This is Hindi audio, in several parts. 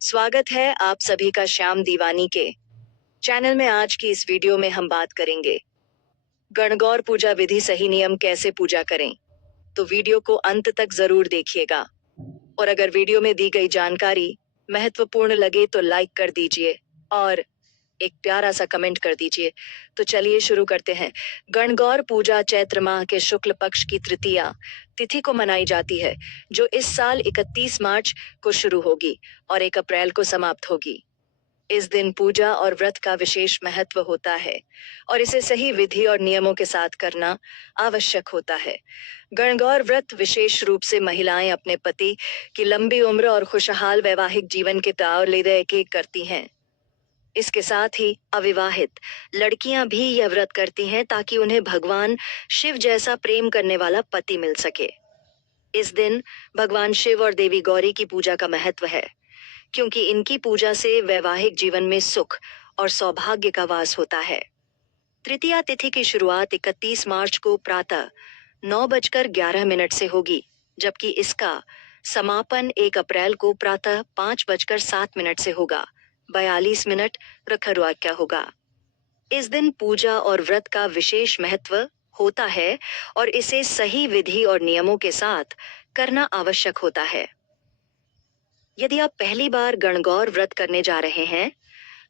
स्वागत है आप सभी का श्याम दीवानी के चैनल में। आज की इस वीडियो में हम बात करेंगे गणगौर पूजा विधि, सही नियम कैसे पूजा करें। तो वीडियो को अंत तक जरूर देखिएगा और अगर वीडियो में दी गई जानकारी महत्वपूर्ण लगे तो लाइक कर दीजिए और एक प्यारा सा कमेंट कर दीजिए। तो चलिए शुरू करते हैं। गणगौर पूजा चैत्र माह के शुक्ल पक्ष की तृतीया तिथि को मनाई जाती है, जो इस साल 31 मार्च को शुरू होगी और 1 अप्रैल को समाप्त होगी। इस दिन पूजा और व्रत का विशेष महत्व होता है और इसे सही विधि और नियमों के साथ करना आवश्यक होता है। गणगौर व्रत विशेष रूप से महिलाएं अपने पति की लंबी उम्र और खुशहाल वैवाहिक जीवन के लिए करती हैं। इसके साथ ही अविवाहित लड़कियां भी यह व्रत करती हैं ताकि उन्हें भगवान शिव जैसा प्रेम करने वाला पति मिल सके। इस दिन भगवान शिव और देवी गौरी की पूजा का महत्व है, क्योंकि इनकी पूजा से वैवाहिक जीवन में सुख और सौभाग्य का वास होता है। तृतीया तिथि की शुरुआत 31 मार्च को प्रातः 9:11 से होगी, जबकि इसका समापन 1 अप्रैल को प्रातः 5:07 से होगा। 42 मिनट रखरवाक्या होगा। इस दिन पूजा और व्रत का विशेष महत्व होता है और इसे सही विधि और नियमों के साथ करना आवश्यक होता है। यदि आप पहली बार गणगौर व्रत करने जा रहे हैं,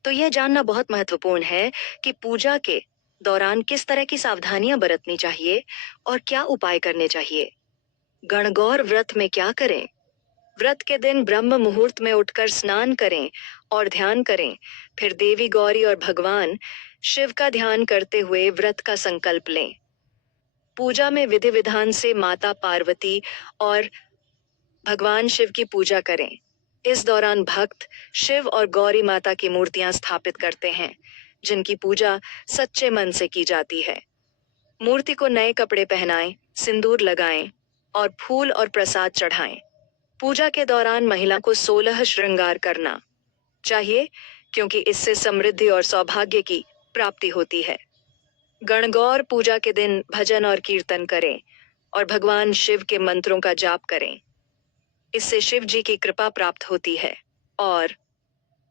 तो यह जानना बहुत महत्वपूर्ण है कि पूजा के दौरान किस तरह की सावधानियां बरतनी चाहिए और क्या उपाय करने चाहिए। गणगौर व्रत में क्या करें? व्रत के दिन ब्रह्म मुहूर्त में उठकर स्नान करें और ध्यान करें। फिर देवी गौरी और भगवान शिव का ध्यान करते हुए व्रत का संकल्प लें। पूजा में विधि विधान से माता पार्वती और भगवान शिव की पूजा करें। इस दौरान भक्त शिव और गौरी माता की मूर्तियां स्थापित करते हैं, जिनकी पूजा सच्चे मन से की जाती है। मूर्ति को नए कपड़े पहनाएं, सिंदूर लगाएं और फूल और प्रसाद चढ़ाएं। पूजा के दौरान महिला को 16 श्रृंगार करना चाहिए, क्योंकि इससे समृद्धि और सौभाग्य की प्राप्ति होती है। गणगौर पूजा के दिन भजन और कीर्तन करें और भगवान शिव के मंत्रों का जाप करें। इससे शिव जी की कृपा प्राप्त होती है और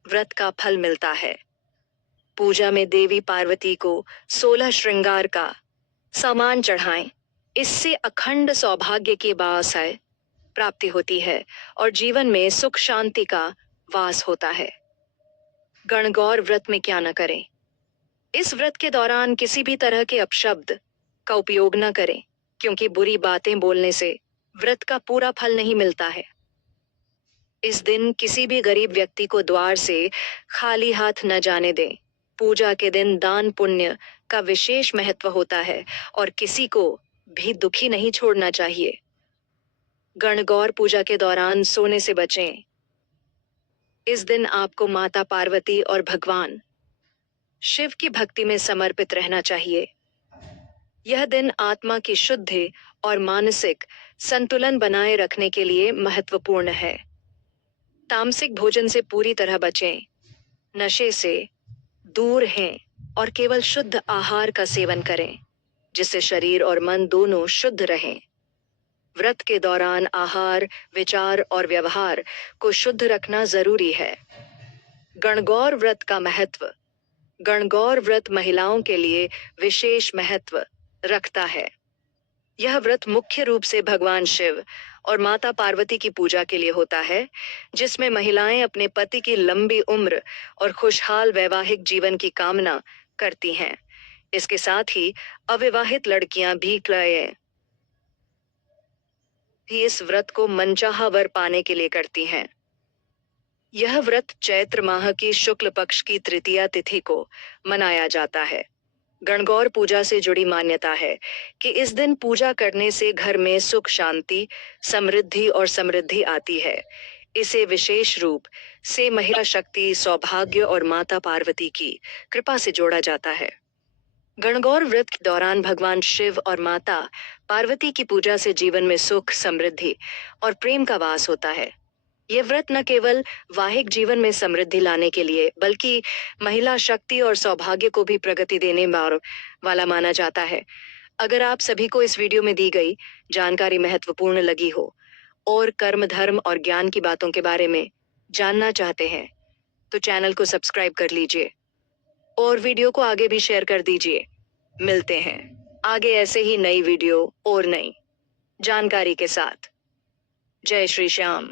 व्रत का फल मिलता है। पूजा में देवी पार्वती को 16 श्रृंगार का सामान चढ़ाएं। इससे अखंड सौभाग्य की प्राप्ति होती है और जीवन में सुख शांति का वास होता है। गणगौर व्रत में क्या न करें? इस व्रत के दौरान किसी भी तरह के अपशब्द का उपयोग न करें, क्योंकि बुरी बातें बोलने से व्रत का पूरा फल नहीं मिलता है। इस दिन किसी भी गरीब व्यक्ति को द्वार से खाली हाथ न जाने दें। पूजा के दिन दान पुण्य का विशेष महत्व होता है और किसी को भी दुखी नहीं छोड़ना चाहिए। गणगौर पूजा के दौरान सोने से बचें। इस दिन आपको माता पार्वती और भगवान शिव की भक्ति में समर्पित रहना चाहिए। यह दिन आत्मा की शुद्धि और मानसिक संतुलन बनाए रखने के लिए महत्वपूर्ण है। तामसिक भोजन से पूरी तरह बचें, नशे से दूर हैं और केवल शुद्ध आहार का सेवन करें, जिससे शरीर और मन दोनों शुद्ध रहें। व्रत के दौरान आहार, विचार और व्यवहार को शुद्ध रखना जरूरी है। गणगौर व्रत का महत्व। गणगौर व्रत महिलाओं के लिए विशेष महत्व रखता है। यह व्रत मुख्य रूप से भगवान शिव और माता पार्वती की पूजा के लिए होता है, जिसमें महिलाएं अपने पति की लंबी उम्र और खुशहाल वैवाहिक जीवन की कामना करती हैं। इसके साथ ही अविवाहित लड़कियां भी इस व्रत को मनचाहा वर पाने के लिए करती हैं। यह व्रत चैत्र माह की शुक्ल पक्ष की तृतीया तिथि को मनाया जाता है। गणगौर पूजा से जुड़ी मान्यता है कि इस दिन पूजा करने से घर में सुख शांति, समृद्धि आती है। इसे विशेष रूप से महिला शक्ति, सौभाग्य और माता पार्वती की कृपा से जोड़ा जाता है। गणगौर व्रत के दौरान भगवान शिव और माता पार्वती की पूजा से जीवन में सुख, समृद्धि और प्रेम का वास होता है। यह व्रत न केवल वैवाहिक जीवन में समृद्धि लाने के लिए, बल्कि महिला शक्ति और सौभाग्य को भी प्रगति देने वाला माना जाता है। अगर आप सभी को इस वीडियो में दी गई जानकारी महत्वपूर्ण लगी हो और कर्म, धर्म और ज्ञान की बातों के बारे में जानना चाहते हैं तो चैनल को सब्सक्राइब कर लीजिए और वीडियो को आगे भी शेयर कर दीजिए। मिलते हैं आगे ऐसे ही नई वीडियो और नई जानकारी के साथ। जय श्री श्याम।